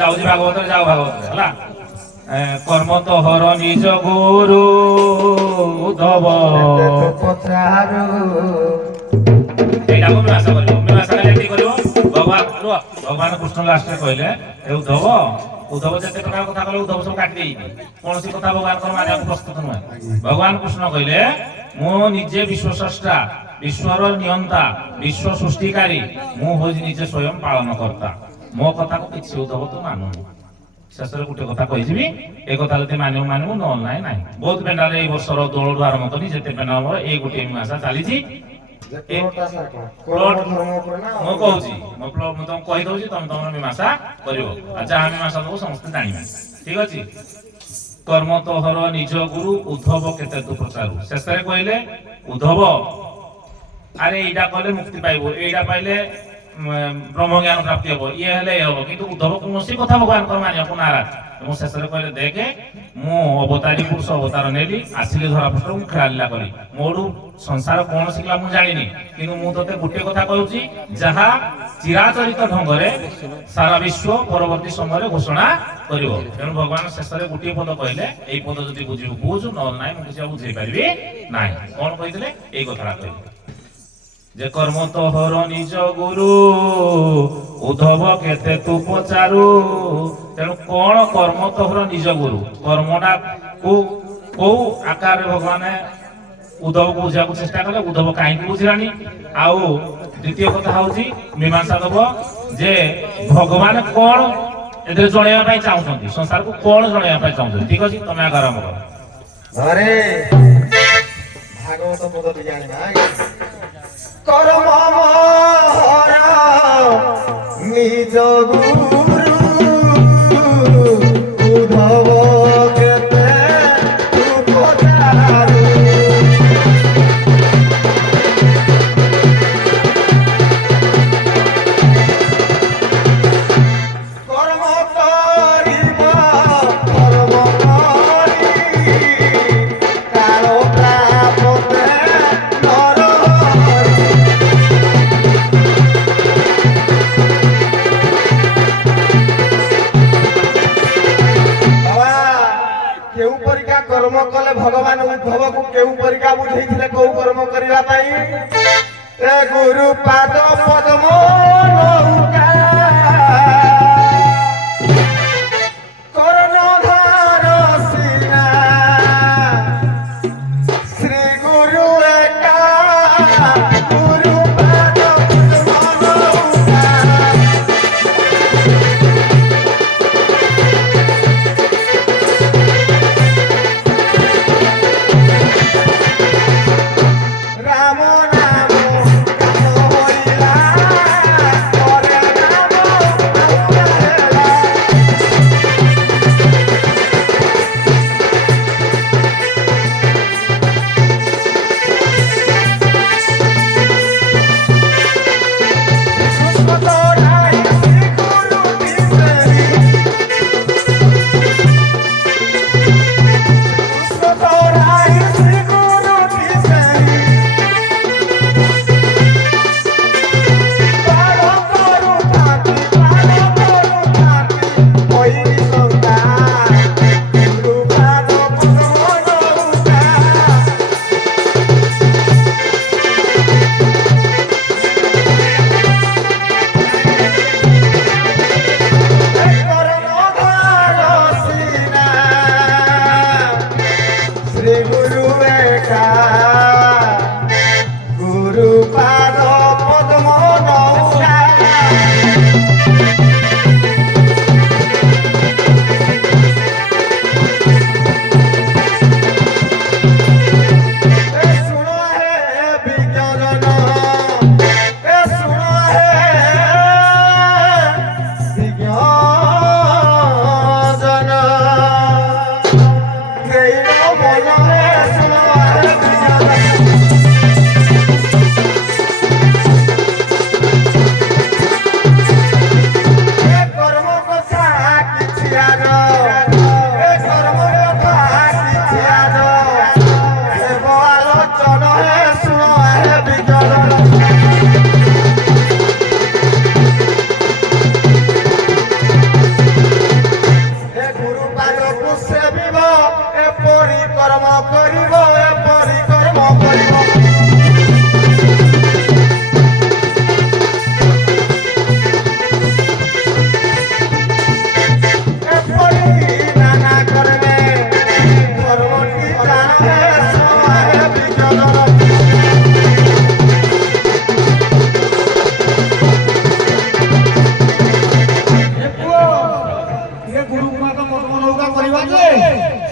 ଯାଉଛି ଭାଗବତରେ, ଯାଉ ଭାଗବତରେ ହେଲା। কর্ম তোহর নিজ গুরু উদ্ধব এইটা মীমাংসা করিব। মীমাংসা কালে কি করিব? ভগবান কৃষ্ণ লাস্টে কইলে এ উদ্ধব, উদ্ধব যেতে প্রকার কথা কলে উদ্ধব সব কাটি দেই, কোনসি কথা ভগবানଙ୍କର ମାନିବାକୁ ପ୍ରସ୍ତୁତ ନୁହେଁ। ଭଗବାନ କୃଷ୍ଣ କହିଲେ ମୁଁ ନିଜେ ବିଶ୍ୱ ସ୍ରଷ୍ଟା, ବିଶ୍ୱର ନିୟନ୍ତା, ବିଶ୍ୱ ସୃଷ୍ଟିକାରୀ, ମୁଁ ହଉଛି ନିଜେ ସ୍ୱୟଂ ପାଳନ କର୍ତ୍ତା। ମୋ କଥାକୁ କିଛି ଉଦ୍ଧବ ତୁ ମାନୁନି। ଶେଷରେ ଗୋଟେ କଥା କହିଯିବି, ଏ କଥା ଯଦି ମାନିବୁ ମାନିବୁ, ନହେଲେ ନାହିଁ ନାହିଁ। ବହୁତ ପେଣ୍ଡାରେ ଏଇ ବର୍ଷର ଦୋଳଠୁ ଆରମ୍ଭ କରି ଯେତେ ପେଣ୍ଡା ଆମର ଏଇ ଗୋଟିଏ ମୀମାଂସା ଚାଲିଛି। ମୁଁ କହୁଛି, ମୁଁ ତମକୁ କହିଦଉଛି, ତମେ ତମର ମୀମାଂସା କରିବ। ଆଉ ଯାହା ମୀମାଂସା ଦବ ସମସ୍ତେ ଜାଣିବେ, ଠିକ ଅଛି। କର୍ମ ତୋହର ନିଜ ଗୁରୁ ଉଦ୍ଧବ କେତେ ତୁ ପଚାରୁ। ଶେଷରେ କହିଲେ ଉଦ୍ଧବ ଆରେ ଏଇଟା କଲେ ମୁକ୍ତି ପାଇବ, ଏଇଟା ପାଇଲେ ବ୍ରହ୍ମଜ୍ଞାନ ପ୍ରାପ୍ତି ହବ, ଇଏ ହେଲେ ଇଏ ହବ। କିନ୍ତୁ ଉଦ୍ଧବ କୌଣସି କଥା ଭଗବାନଙ୍କର ମାନିବାକୁ ନାରାଜ। ମୁଁ ଶେଷରେ କହିଲେ ଦେଖେ ମୁଁ ଅବତାରୀ ପୁରୁଷ ଅବତାର ନେଲି, ଆସିଲି ଧରାପୃଷ୍ଠରେ, ମୁଁ ଖେଳାଲିଲା କଲି। ମୋଠୁ ସଂସାର କଣ ଶିଖିଲା ମୁଁ ଜାଣିନି, କିନ୍ତୁ ମୁଁ ତତେ ଗୋଟେ କଥା କହୁଛି, ଯାହା ଚିରାଚରିତ ଢଙ୍ଗରେ ସାରା ବିଶ୍ୱ ପରବର୍ତ୍ତୀ ସମୟରେ ଘୋଷଣା କରିବ। ତେଣୁ ଭଗବାନ ଶେଷରେ ଗୋଟିଏ ପଦ କହିଲେ, ଏଇ ପଦ ଯଦି ବୁଝିବୁ ବୁଝୁ, ନହେଲେ ନାହିଁ ମୁଁ କିଛି ଆଉ ବୁଝେଇ ପାରିବି ନାହିଁ। କଣ କହିଥିଲେ? ଏଇ କଥାଟା କହିଲେ যে কর্ম তোহর নিজ গুরু উদ্ধব কেতে তু পচারু। তেণু কোন কর্ম তোহর নিজ গুরু, কর্মটা কৌ আকারে ভগবান উদ্ধবକୁ ବୁଝିବାକୁ ଚେଷ୍ଟା କଲେ, ଉଦ୍ଧବ କାହିଁକି ବୁଝିଲାନି। ଆଉ ଦ୍ୱିତୀୟ କଥା ହଉଛି ମୀମାଂସା ଦବ ଯେ ଭଗବାନ କଣ ଏଥିରେ ଜଣେଇବା ପାଇଁ ଚାହୁଁଛନ୍ତି, ସଂସାରକୁ କଣ ଜଣେଇବା ପାଇଁ ଚାହୁଁଛନ୍ତି। ଠିକ ଅଛି, ତମେ ଆଗ ଆରମ୍ଭ କର। ଆରେ ଭାଗବତ ପଦ ଟିକେ ଆଣିବା। কর্ম মহর নিজ গুরু উদ্ধব কেতে তু পচারু। কর্ম করিব কর্ম করি কাল প্রাপতে নর। কেউ পরিকা কর্ম কলে ভগবান উদ্ধবକୁ কেউ পরিকা বুঝেইଥିଲେ কোউ কর্ম করিবা পাই। এ গুরু পাদ পদ্ম নৌকা কর্ণধার সিনা শ্রী গুরু একা গুরু পাদ পদ্ম নৌকা। রাম নাম কাম হইলা করে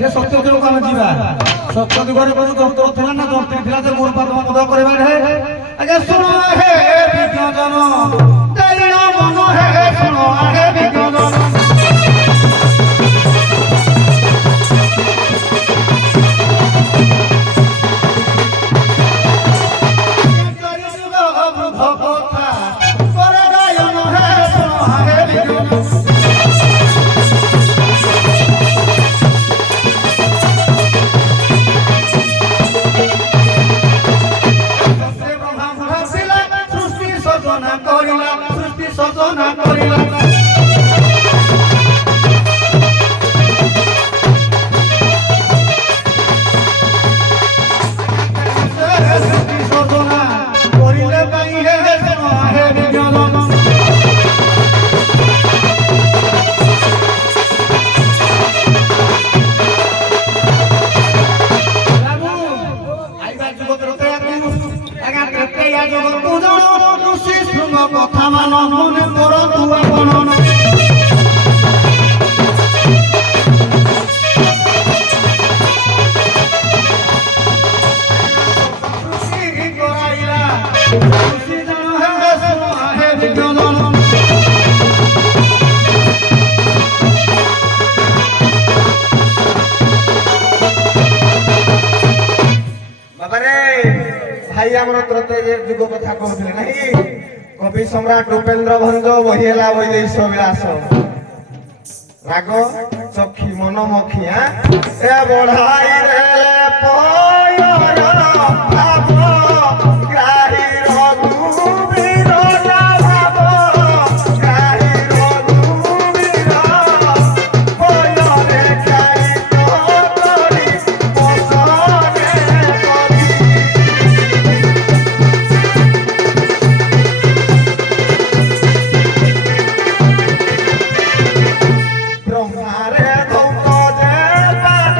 ସେ ସତ୍ୟ ଦିଗକୁ ଆମେ ଯିବା। ସତ୍ୟ ଦିଗରେ କୋଉ ଯନ୍ତ୍ର ଥିଲା ନା ଯନ୍ତ୍ରୀ ଥିଲା ଯେ ଗୁରୁ ପାଦ ମଦ କରିବାରେ ଆଜ୍ଞା ଶୁଣ ହେ ବିଜ୍ଞ ଜନ ତେରି ମନ ହେ ଶୁଣ ହେ ବିଜ୍ଞ ଜନ সজনা করিলা সজনা করিলে পাই হে হে বিজ্ঞান কথা মান মনে করতু আপন করাইলা খুশি জানো হে শোনো হে বিজ্ঞান বাবারে ভাই আমার তোরতে যে যুগ কথা কହୁଥିଲେ ନାହିଁ কবি সম্রাট উপেন্দ্র ভঞ্জ মহিলা বৈদেশ বিলাস রাগ চক্ষি মনমুখী এ বঢ়াই রে পয়ন ভাব গ্রাহী রঘুবীর ভাব গ্রাহী রঘুবীর পয়নে খাই করি পসনে কবি ব্রহ্মারে ধৌত যে পাদ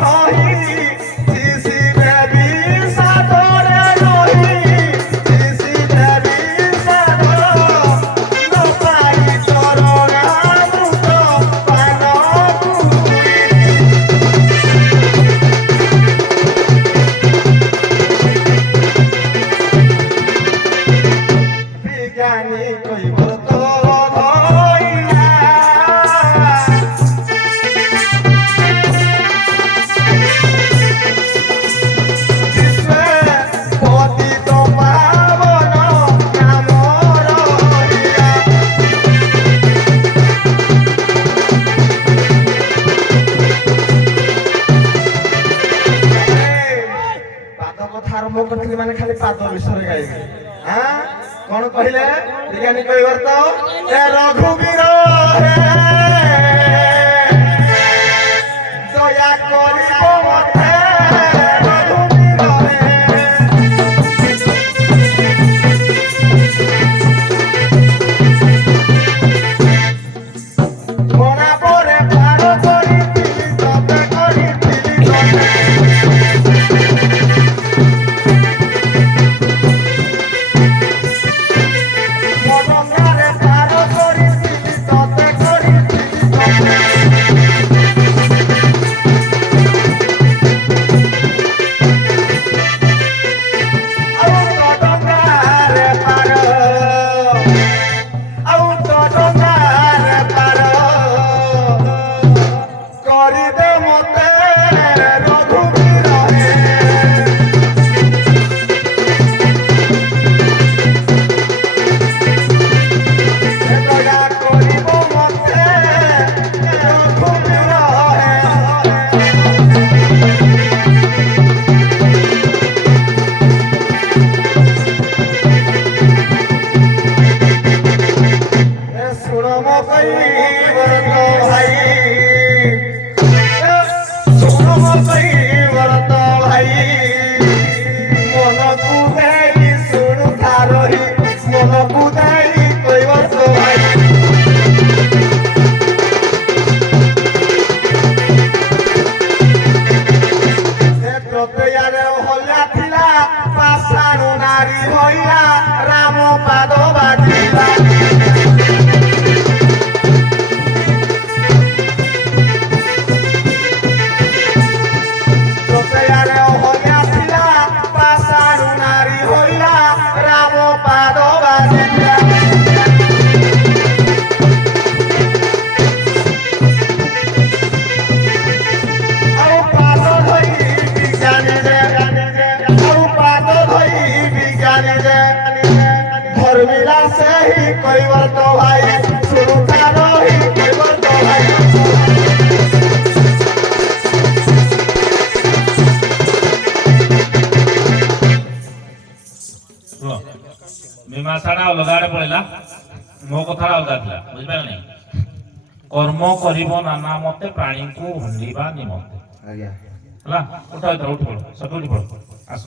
কহি শিশি দেবী সাদরে রহি শিশি দেবী সাদ নপাই চরণামৃত পান কুই বিজ্ঞানী কইব তো ধইলা বিশ্বে পতিত পাবন নাম রহিয়া পাদ কথা আরম্ভ করଥିଲି মানে খালি পাদ বিষୟରେ গাইବି কোন কহিলে বিজ্ঞানী কইবার তো এ রঘুবীর হে দয়া করিব মতে রঘুবীর হে মরা পরে পার করিছিলি ততে করিছিলি ততে মনঙ্গারে পার করিছিলি ততে করিছিলি ମୀମାଂସାଟା ଅଲଗା ଆଡେ ପଳେଇଲା ମୋ କଥା ଅଲଗା ଥିଲା ବୁଝିପାରିଲ ନାଇଁ କର୍ମ କରିବ ନାନା ମତେ ପ୍ରାଣୀଙ୍କୁ ଭଣ୍ଡିବା ନିମନ୍ତେ ଆଜ୍ଞା ହେଲା ଉଠ ଉଠି ପଡ ସଠ ଉଠି ପଡ ଆସ